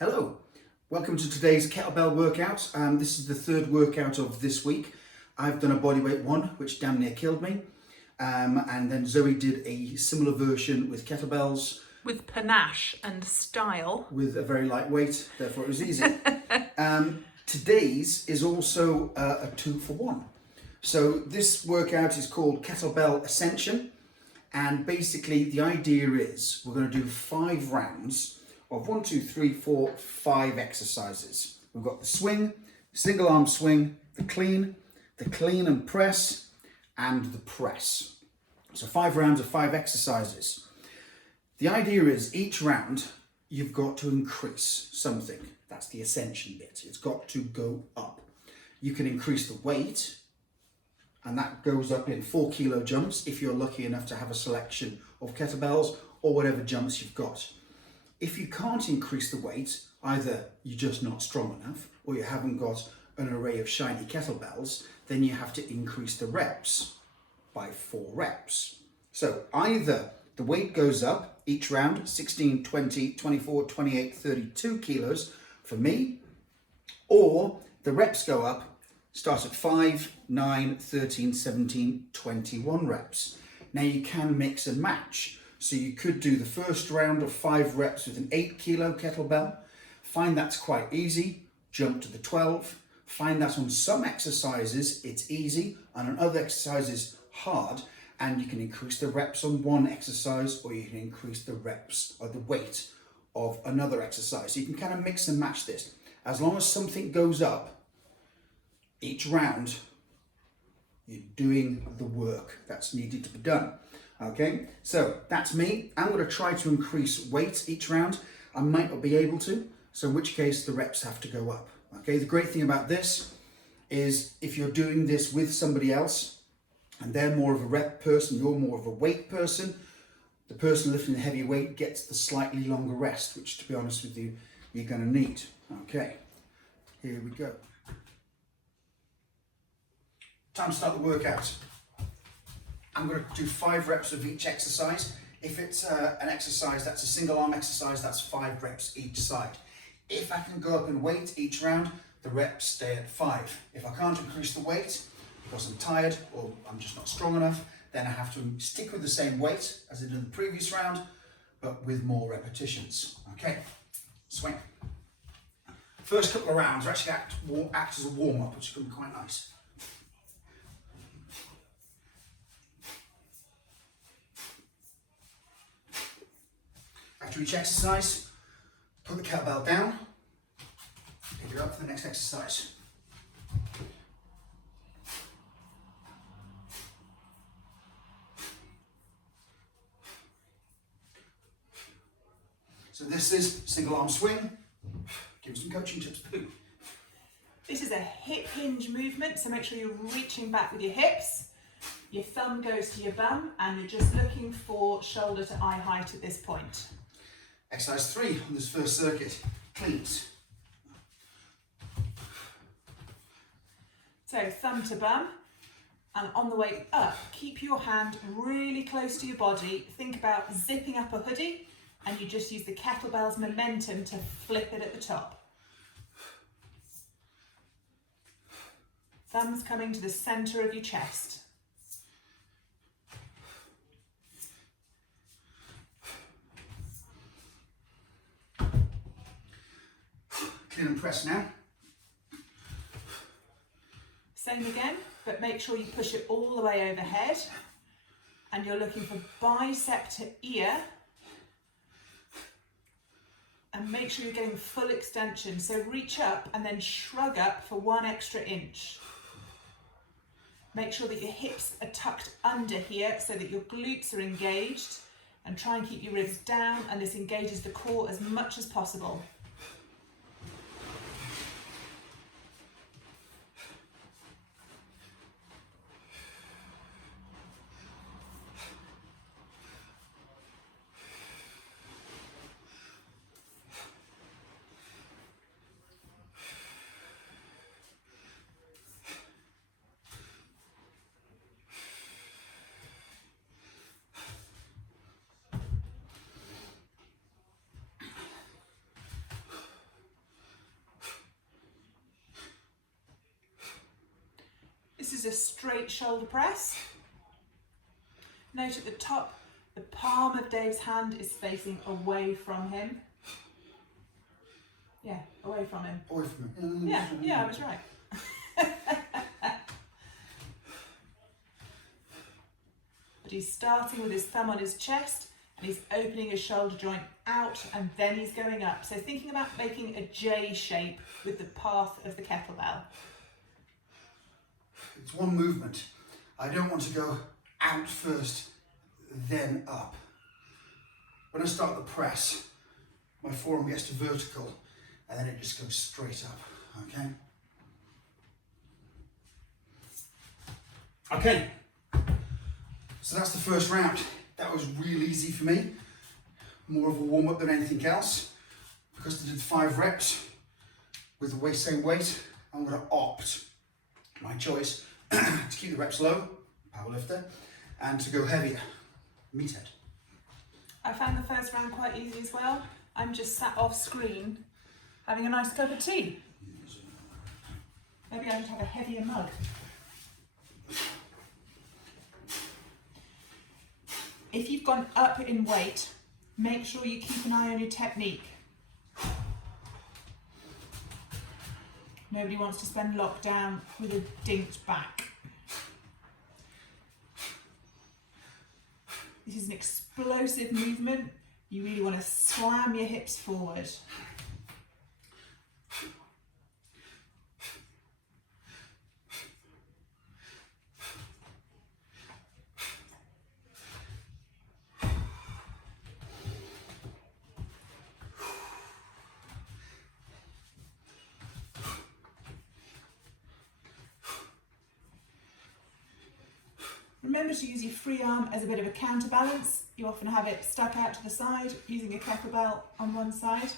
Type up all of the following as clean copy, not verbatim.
Hello, welcome to today's kettlebell workout. This is the third workout of this week. I've done a bodyweight one, which damn near killed me. And then Zoe did a similar version with kettlebells. With panache and style. With a very light weight, therefore it was easy. Today's is also a 2-for-1. So this workout is called Kettlebell Ascension. And basically the idea is we're going to do 5 rounds of 1, 2, 3, 4, 5 exercises. We've got the swing, single arm swing, the clean and press, and the press. So 5 rounds of 5 exercises. The idea is each round you've got to increase something. That's the ascension bit. It's got to go up. You can increase the weight, and that goes up in 4 kilo jumps if you're lucky enough to have a selection of kettlebells or whatever jumps you've got. If you can't increase the weight, either you're just not strong enough or you haven't got an array of shiny kettlebells, then you have to increase the reps by 4 reps. So either the weight goes up each round, 16, 20, 24, 28, 32 kilos for me, or the reps go up, start at 5, 9, 13, 17, 21 reps. Now you can mix and match. So you could do the first round of 5 reps with an 8 kilo kettlebell. Find that's quite easy, jump to the 12. Find that on some exercises it's easy and on other exercises hard, and you can increase the reps on one exercise or you can increase the reps or the weight of another exercise. So you can kind of mix and match this. As long as something goes up each round, you're doing the work that's needed to be done. Okay, so that's me. I'm going to try to increase weight each round. I might not be able to, so in which case the reps have to go up. Okay, the great thing about this is if you're doing this with somebody else and they're more of a rep person, you're more of a weight person, the person lifting the heavy weight gets the slightly longer rest, which to be honest with you, you're going to need. Okay, here we go. Time to start the workout. I'm going to do 5 reps of each exercise. If it's an exercise that's a single arm exercise, that's 5 reps each side. If I can go up in weight each round, the reps stay at 5. If I can't increase the weight because I'm tired or I'm just not strong enough, then I have to stick with the same weight as I did in the previous round, but with more repetitions. Okay, swing. First couple of rounds are actually act as a warm-up, which can be quite nice. After each exercise, put the kettlebell down, pick it up for the next exercise. So this is single arm swing. Give me some coaching tips, Pooh. This is a hip hinge movement, so make sure you're reaching back with your hips. Your thumb goes to your bum and you're just looking for shoulder to eye height at this point. Exercise 3 on this first circuit, cleans. So thumb to bum, and on the way up, keep your hand really close to your body. Think about zipping up a hoodie, and you just use the kettlebell's momentum to flip it at the top. Thumbs coming to the center of your chest. Clean and press now. Same again, but make sure you push it all the way overhead, and you're looking for bicep to ear, and make sure you're getting full extension. So reach up and then shrug up for 1 extra inch. Make sure that your hips are tucked under here so that your glutes are engaged, and try and keep your ribs down, and this engages the core as much as possible. is a straight shoulder press. Note at the top, the palm of Dave's hand is facing away from him. Yeah, away from him. Away from him. Yeah, I was right. But he's starting with his thumb on his chest and he's opening his shoulder joint out and then he's going up. So thinking about making a J shape with the path of the kettlebell. It's one movement. I don't want to go out first, then up. When I start the press, my forearm gets to vertical and then it just goes straight up, okay? Okay, so that's the first round. That was real easy for me. More of a warm-up than anything else. Because I did 5 reps with the same weight, I'm gonna opt, my choice, to keep the reps low, powerlifter, and to go heavier, meathead. I found the first round quite easy as well. I'm just sat off screen having a nice cup of tea. Maybe I should have a heavier mug. If you've gone up in weight, make sure you keep an eye on your technique. Nobody wants to spend lockdown with a dinked back. This is an explosive movement. You really want to slam your hips forward. Remember to use your free arm as a bit of a counterbalance. You often have it stuck out to the side, using a kettlebell on one side.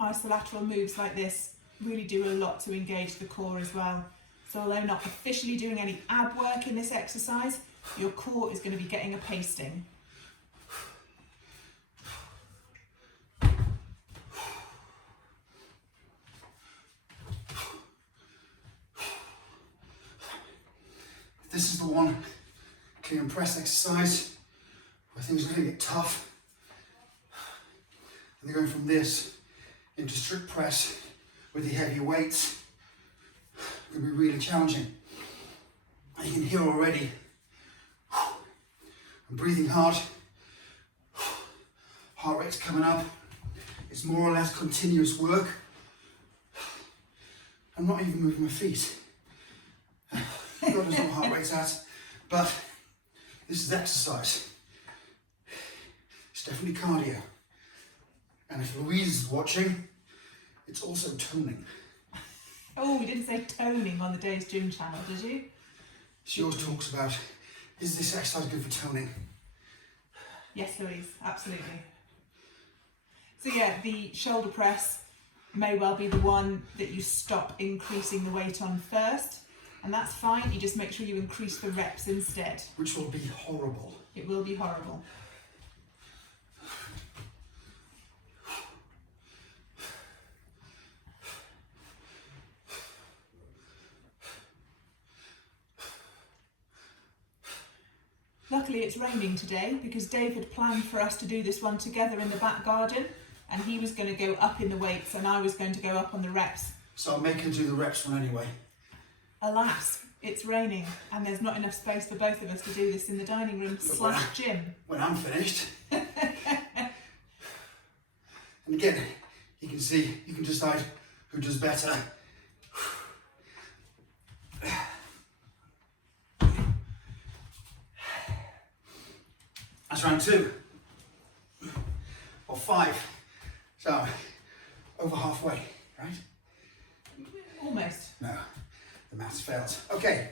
Isolateral moves like this really do a lot to engage the core as well. So although not officially doing any ab work in this exercise, your core is going to be getting a pasting. This is the one clean and press exercise where things are going to get tough. And they're going from this into strict press with the heavier weights. It's going to be really challenging. And you can hear already, I'm breathing hard, heart rate's coming up. It's more or less continuous work. I'm not even moving my feet. God knows what heart rate's at, but this is exercise. It's definitely cardio. And if Louise is watching, it's also toning. Oh, we didn't say toning on the Dave's Gym channel, did you? She always talks about, is this exercise good for toning? Yes, Louise, absolutely. So yeah, the shoulder press may well be the one that you stop increasing the weight on first. And that's fine, you just make sure you increase the reps instead. Which will be horrible. It will be horrible. Luckily it's raining today because Dave had planned for us to do this one together in the back garden and he was going to go up in the weights and I was going to go up on the reps. So I'll make her do the reps one anyway. Alas, it's raining and there's not enough space for both of us to do this in the dining room / gym. When I'm finished. And again, you can see, you can decide who does better. That's round 2. Or 5. So, over halfway, right? Almost. No. The maths failed. Okay,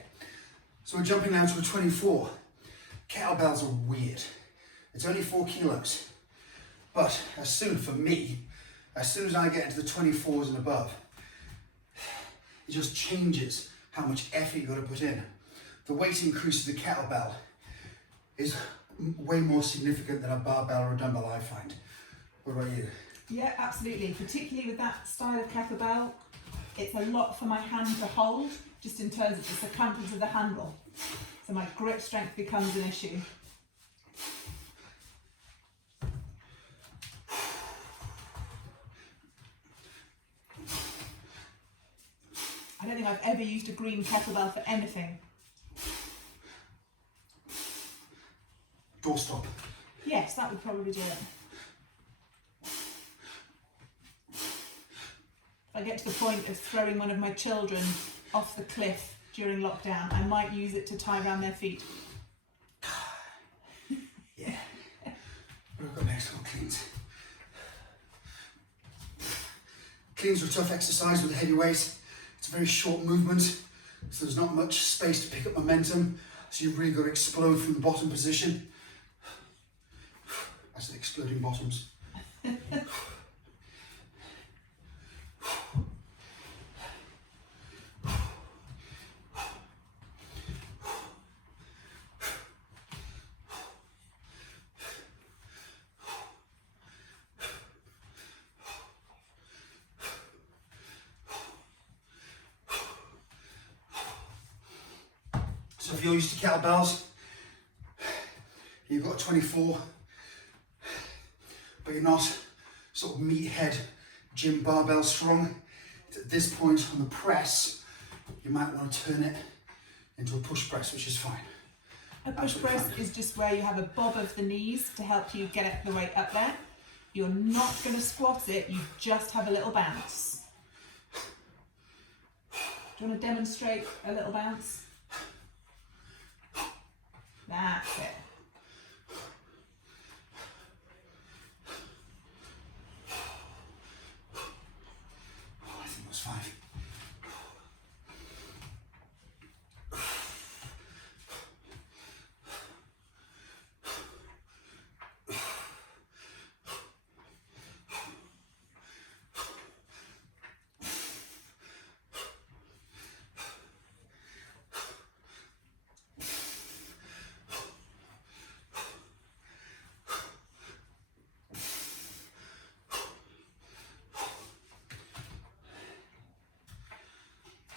so we're jumping now to a 24. Kettlebells are weird. It's only 4 kilos. But for me, as soon as I get into the 24s and above, it just changes how much effort you've got to put in. The weight increase of the kettlebell is way more significant than a barbell or a dumbbell, I find. What about you? Yeah, absolutely. Particularly with that style of kettlebell, it's a lot for my hand to hold, just in terms of the circumference of the handle. So my grip strength becomes an issue. I don't think I've ever used a green kettlebell for anything. Doorstop. Yes, that would probably do it. If I get to the point of throwing one of my children off the cliff during lockdown, I might use it to tie around their feet. Yeah. We've got next one, cleans. Cleans are a tough exercise with a heavy weight. It's a very short movement, so there's not much space to pick up momentum. So you've really got to explode from the bottom position. That's the exploding bottoms. So if you're used to kettlebells, you've got a 24, but you're not sort of meathead gym barbell strong. At this point on the press, you might want to turn it into a push press, which is fine. A push press is just where you have a bob of the knees to help you get the weight up there. You're not going to squat it, you just have a little bounce. Do you want to demonstrate a little bounce? That's it. I think it was 5.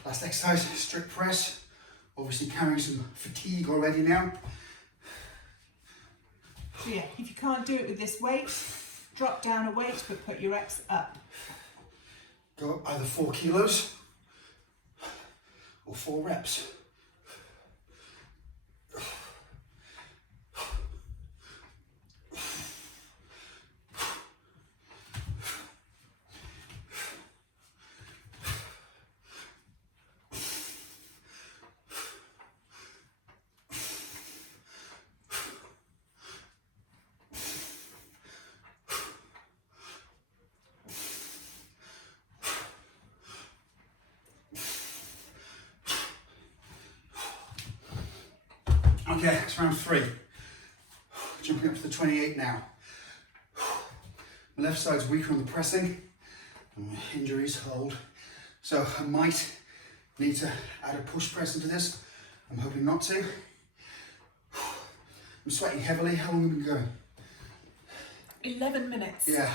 Last exercise, strict press. Obviously carrying some fatigue already now. So yeah, if you can't do it with this weight, drop down a weight but put your reps up. Go up either 4 kilos or 4 reps. Okay, it's round 3. Jumping up to the 28 now. My left side's weaker on the pressing, and my injuries hold. So I might need to add a push press into this. I'm hoping not to. I'm sweating heavily. How long have we been going? 11 minutes. Yeah,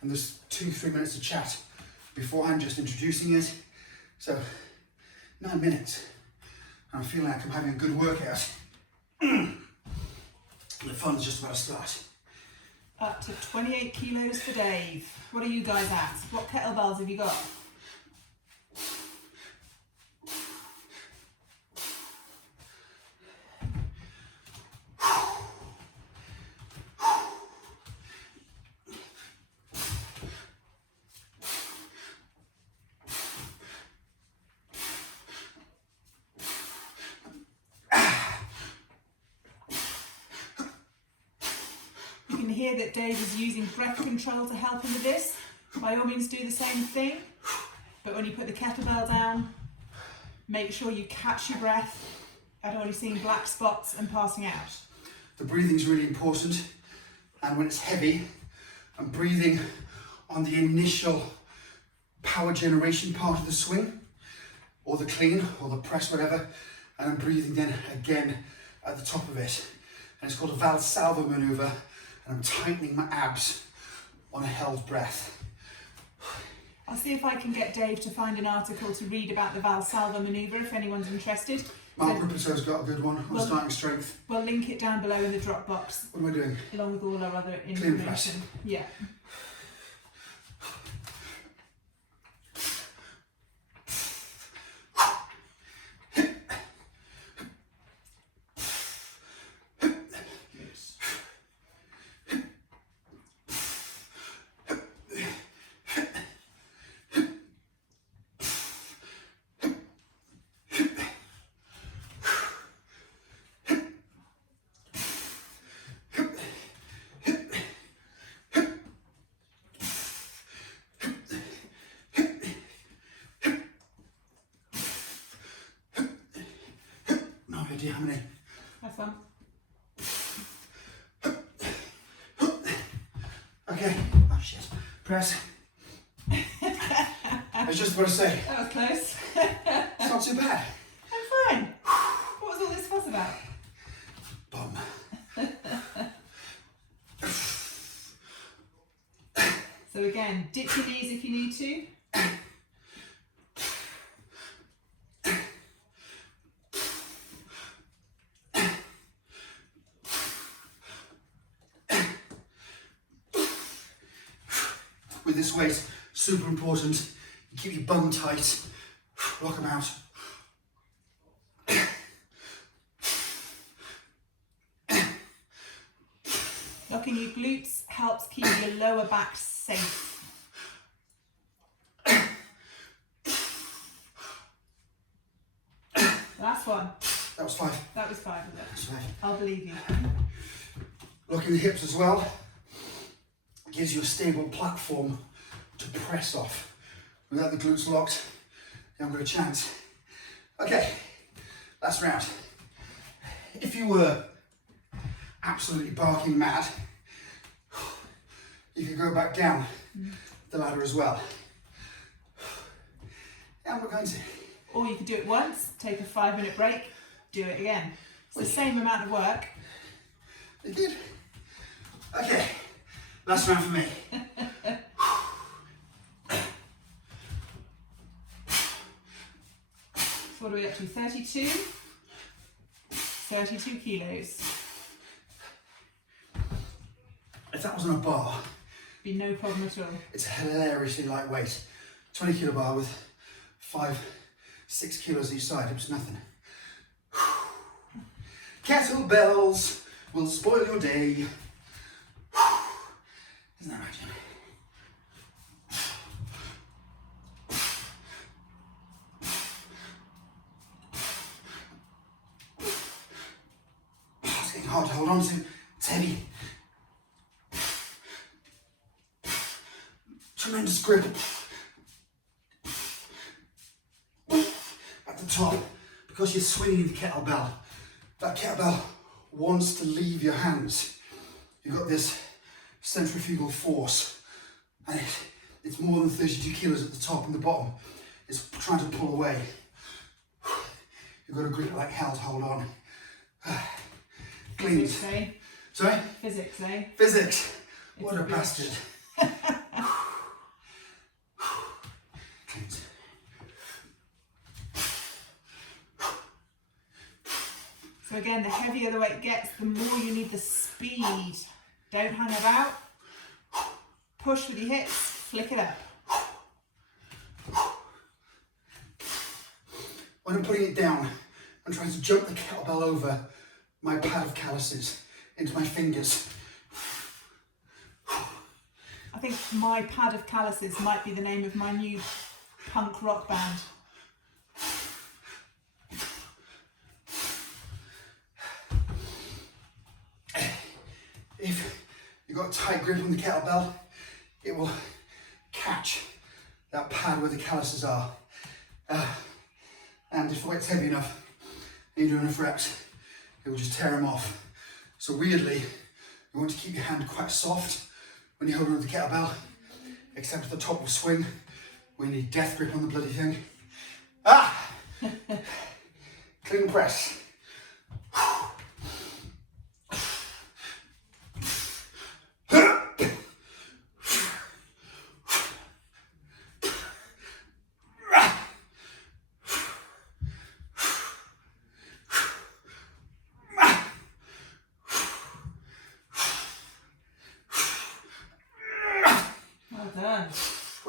and there's 2-3 minutes of chat beforehand, just introducing it. So 9 minutes. And I'm feeling like I'm having a good workout. The fun's just about to start. Up to 28 kilos for Dave. What are you guys at? What kettlebells have you got? You can hear that Dave is using breath control to help him with this. By all means do the same thing, but when you put the kettlebell down, make sure you catch your breath. I'd already seen black spots and passing out. The breathing's really important, and when it's heavy, I'm breathing on the initial power generation part of the swing, or the clean, or the press, whatever, and I'm breathing then again at the top of it. And it's called a Valsalva maneuver, and I'm tightening my abs on a held breath. I'll see if I can get Dave to find an article to read about the Valsalva manoeuvre if anyone's interested. Mark Ripeto's got a good one on starting strength. We'll link it down below in the drop box. What am I doing? Along with all our other Clean information. press. Yeah. How many? Have fun. Okay. Oh shit. Press. I was just about to say. That was close. It's not too bad. I'm fine. What was all this fuss about? Bum. So again, dip your knees if you need to. With this weight, super important. You keep your bum tight. Lock them out. Locking your glutes helps keep your lower back safe. Last one. That was 5. That was 5 of it. That's 5. I'll believe you. Locking the hips as well gives you a stable platform to press off. Without the glutes locked, you haven't got a chance. Okay, last round. If you were absolutely barking mad, you could go back down the ladder as well. Yeah, I'm not going to. Or you could do it once, take a 5-minute break, do it again. It's the same amount of work. They did. Okay, last round for me. So what are we up to? 32? 32 kilos. If that wasn't a bar, Be no problem at all. it's hilariously lightweight. 20 kilo bar with 5-6 kilos each side, it was nothing. Kettlebells will spoil your day. Isn't that right, Jim? It's getting hard to hold on to. It's heavy. Tremendous grip. At the top, because you're swinging the kettlebell, that kettlebell wants to leave your hands. You've got this centrifugal force, and it's more than 32 kilos at the top, and the bottom is trying to pull away. You've got to grip it like hell to hold on. Cleans. Physics, eh? Sorry? Physics, eh? Physics. What It's a a bitch. bastard. Cleans. So again, the heavier the weight gets, the more you need the speed. Don't hang about. Push with your hips, flick it up. When I'm putting it down, I'm trying to jump the kettlebell over my pad of calluses into my fingers. I think My Pad of Calluses might be the name of my new punk rock band. If you've got a tight grip on the kettlebell, it will catch that pad where the calluses are. And if the weight's heavy enough, and you're doing enough reps, it will just tear them off. So weirdly, you want to keep your hand quite soft when you hold on to the kettlebell, except at the top of swing, where you need death grip on the bloody thing. Ah! Clean press.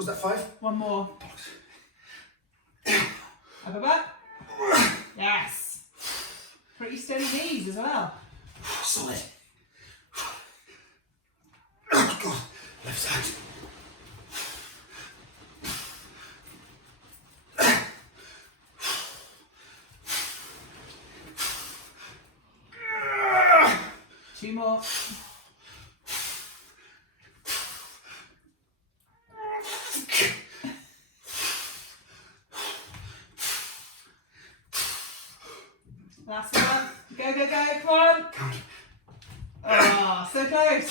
Was that 5? One more. Up, up, up. Yes. Pretty steady knees as well. Solid. Oh God, left side. Two more. Last one. Go, go, go. Come on. Count. Oh, so close.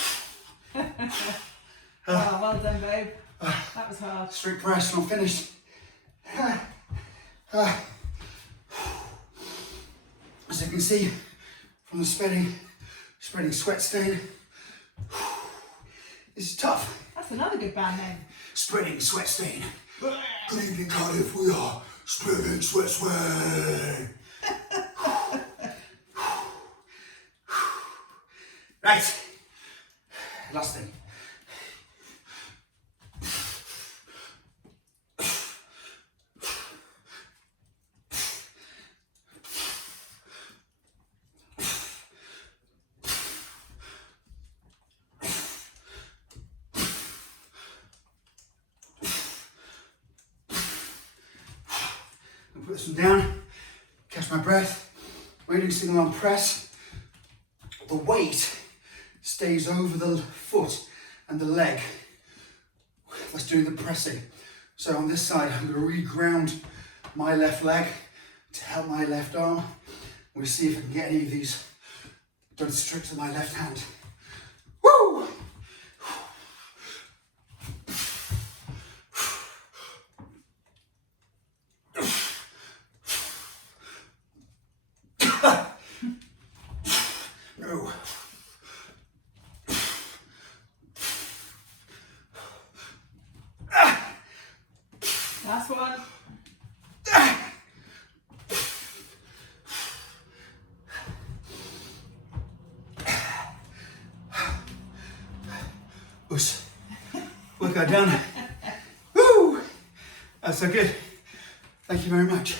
Oh, well done, babe. That was hard. Street press, not finished. As you can see from the spreading sweat stain, this is tough. That's another good band name. Spreading sweat stain. Good evening, Cardiff. We are spreading sweat stain. Right. Last thing. Put this one down, catch my breath, waiting single arm press. The weight stays over the foot and the leg that's doing the pressing. So on this side, I'm going to re-ground my left leg to help my left arm. We'll see if I can get any of these done strict to my left hand. Woo! No. Last one. Oops. Workout done. Woo! That's so good. Thank you very much.